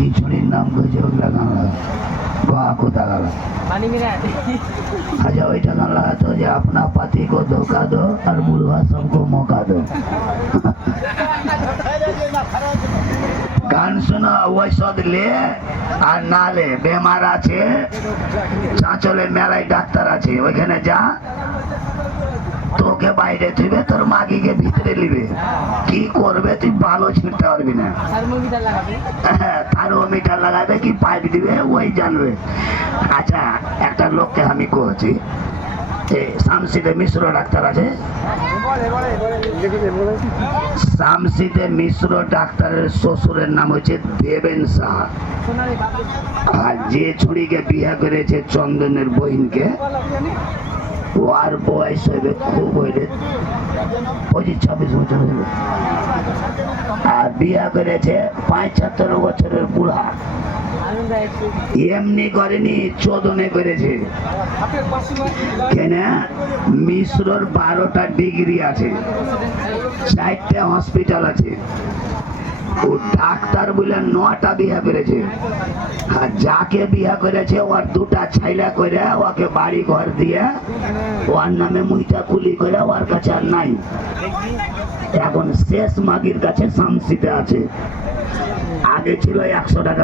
খিচুড়ির নাম গজব লাগানো कोता गला अच्छा वही गान लगा तो जे अपना पति को धोखा दो और बुढ़वा सबको मौका दो गान सुनो वही सद ले और ना ले बेमार आछे चाँचले मेलाय डाक्तार आछे ओइखाने जा তোকে বাইরে থইবে তোর মাগিকে ভিতরে নিবে কি করবে তুই ভালো ছিঁড়তে পারবি না থার্মোমিটার লাগাবে কি পাইপ দিবে ওই জানবে আচ্ছা একটা লোককে আমি কইছি শামসিদে মিশ্র ডাক্তার আছে শামসিদে মিশ্র ডাক্তারের শ্বশুরের নাম হচ্ছে দেবেন সাহা আর যে ছুরিকে বিয়ে করেছে চন্দনের বহিনকে ওর বয়স হইবে খুব হইলে 25-26 বছর হইবে আর বিয়া করেছে 75 বছরের বুড়া এমনি করেনি চোদনে করেছে কেন মিশ্রর 12টা ডিগ্রি আছে 4টে হসপিটাল আছে ও ডাক্তার বলে 9টা বিয়া করেছে আর যাকে বিয়া করেছে ওর 2টা ছাইলা করে ওকে বাড়ি ঘর দিয়ে ওর নামে মুইটা কুলি করে ওর কাছে আর নাই এখন শেষ মাগির কাছে শামসিতে আছে আগে ছিল 100 টাকা